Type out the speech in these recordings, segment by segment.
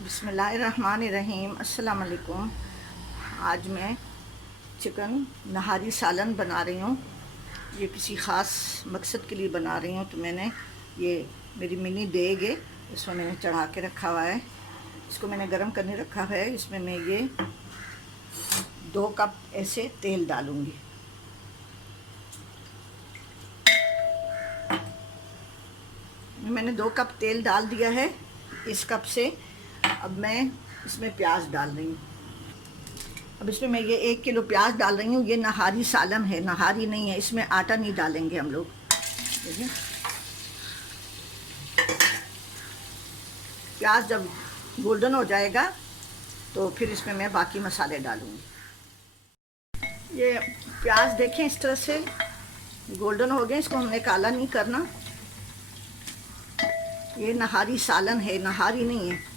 बिस्मिल्लाहिर्रहमानिर्रहीम। अस्सलाम वालेकुम। आज मैं चिकन नहारी सालन बना रही हूँ। ये किसी ख़ास मकसद के लिए बना रही हूँ। तो मैंने ये मेरी मिनी देग है, इसमें मैंने चढ़ा के रखा हुआ है। इसको मैंने गरम करने रखा है। इसमें मैं ये 2 कप ऐसे तेल डालूँगी। मैंने 2 कप तेल डाल दिया है इस कप से। अब मैं इसमें प्याज डाल रही हूँ। अब इसमें मैं ये 1 किलो प्याज डाल रही हूँ। ये नहारी सालन है, नहारी नहीं है, इसमें आटा नहीं डालेंगे हम लोग। देखिए, प्याज जब गोल्डन हो जाएगा तो फिर इसमें मैं बाकी मसाले डालूँगी। ये प्याज देखें इस तरह से गोल्डन हो गए, इसको हमने काला नहीं करना। ये नहारी सालन है, नहारी नहीं है।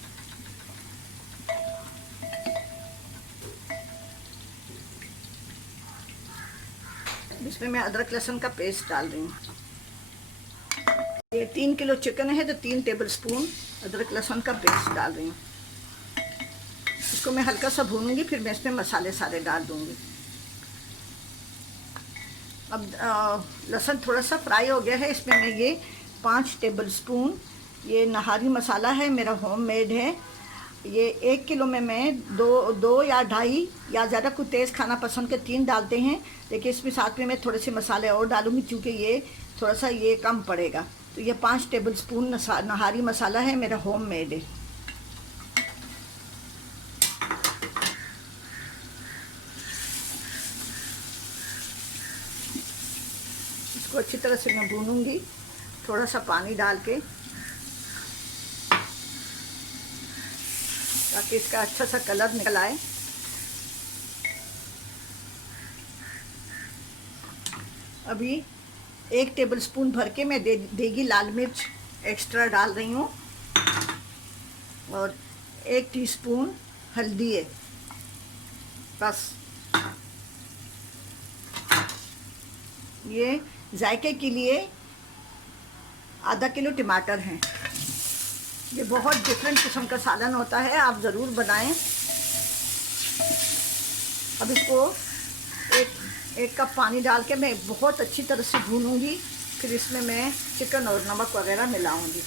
इसमें मैं अदरक लहसुन का पेस्ट डाल रही हूँ। ये 3 किलो चिकन है तो 3 टेबल स्पून अदरक लहसुन का पेस्ट डाल रही हूँ। इसको मैं हल्का सा भूनूंगी, फिर मैं इसमें मसाले सारे डाल दूँगी। अब लहसुन थोड़ा सा फ्राई हो गया है। इसमें मैं ये 5 टेबल स्पून ये नहारी मसाला है, मेरा होममेड है। ये 1 किलो में मैं दो या ढाई या ज़्यादा कुछ तेज़ खाना पसंद के 3 डालते हैं, लेकिन इसमें साथ में मैं थोड़े से मसाले और डालूँगी क्योंकि ये थोड़ा सा ये कम पड़ेगा। तो ये 5 टेबल स्पून नहारी मसाला है, मेरा होममेड है। इसको अच्छी तरह से मैं भूनूंगी, थोड़ा सा पानी डाल के, ताकि इसका अच्छा सा कलर निकल आए। अभी 1 टेबल स्पून भर के मैं देगी लाल मिर्च एक्स्ट्रा डाल रही हूँ, और 1 टीस्पून हल्दी है बस। ये जायके के लिए आधा किलो टमाटर हैं। ये बहुत डिफरेंट किस्म का सालन होता है, आप ज़रूर बनाएं। अब इसको एक कप पानी डाल के मैं बहुत अच्छी तरह से भूनूंगी। फिर इसमें मैं चिकन और नमक वगैरह मिलाऊंगी।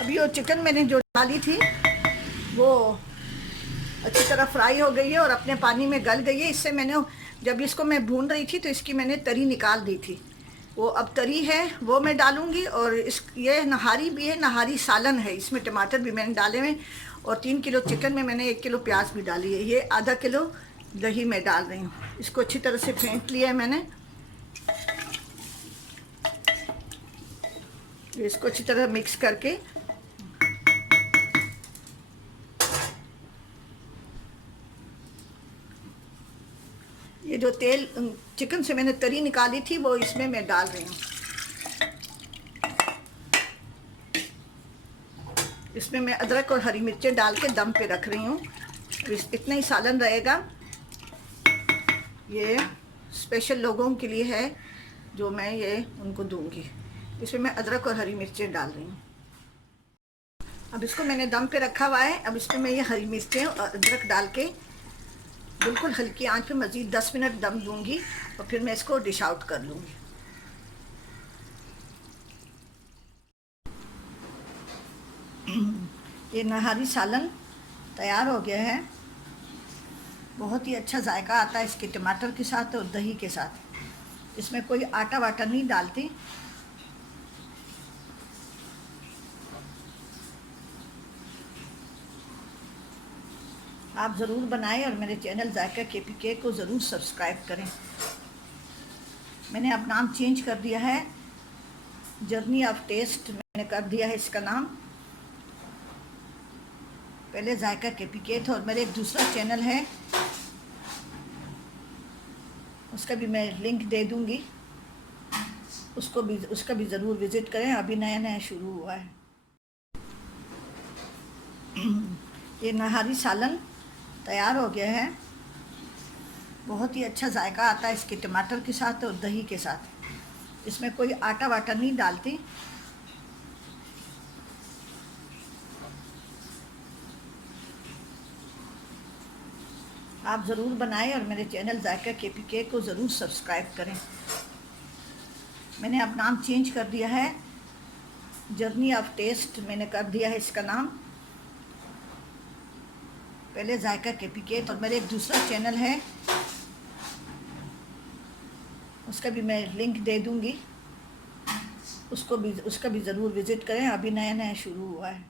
अभी वो चिकन मैंने जो डाली थी वो अच्छी तरह फ्राई हो गई है और अपने पानी में गल गई है। इससे मैंने जब इसको मैं भून रही थी तो इसकी मैंने तरी निकाल दी थी। वो अब तरी है वो मैं डालूंगी। और ये नहारी भी है, नहारी सालन है, इसमें टमाटर भी मैंने डाले हैं। और 3 किलो चिकन में मैंने 1 किलो प्याज भी डाली है। ये आधा किलो दही मैं डाल रही हूँ। इसको अच्छी तरह से फेंट लिया है मैंने। इसको अच्छी तरह मिक्स करके ये जो तेल चिकन से मैंने तरी निकाली थी वो इसमें मैं डाल रही हूँ। इसमें मैं अदरक और हरी मिर्चें डाल के दम पे रख रही हूँ। इतना ही सालन रहेगा। ये स्पेशल लोगों के लिए है जो मैं ये उनको दूंगी। इसमें मैं अदरक और हरी मिर्चें डाल रही हूँ। अब इसको मैंने दम पे रखा हुआ है। अब इसमें मैं ये हरी मिर्चें और अदरक डाल के बिल्कुल हल्की आंच पे मज़ीद 10 मिनट दम दूंगी और फिर मैं इसको डिश आउट कर लूँगी। ये नहारी सालन तैयार हो गया है। बहुत ही अच्छा जायका आता है इसके टमाटर के साथ और दही के साथ। इसमें कोई आटा वाटा नहीं डालती। आप ज़रूर बनाएं और मेरे चैनल जायका KPK को ज़रूर सब्सक्राइब करें। मैंने अब नाम चेंज कर दिया है, जर्नी ऑफ टेस्ट मैंने कर दिया है इसका नाम। पहले जायका KPK था। और मेरे एक दूसरा चैनल है, उसका भी मैं लिंक दे दूँगी, उसका भी ज़रूर विज़िट करें। अभी नया नया शुरू हुआ है। ये नहारी सालन तैयार हो गया है। बहुत ही अच्छा जायका आता है इसके टमाटर के साथ और दही के साथ। इसमें कोई आटा वाटा नहीं डालती। आप ज़रूर बनाएं और मेरे चैनल जायका KPK को ज़रूर सब्सक्राइब करें। मैंने अब नाम चेंज कर दिया है, जर्नी ऑफ टेस्ट मैंने कर दिया है इसका नाम। पहले जायका KPK, और मेरे एक दूसरा चैनल है, उसका भी मैं लिंक दे दूँगी, उसका भी ज़रूर विज़िट करें। अभी नया नया शुरू हुआ है।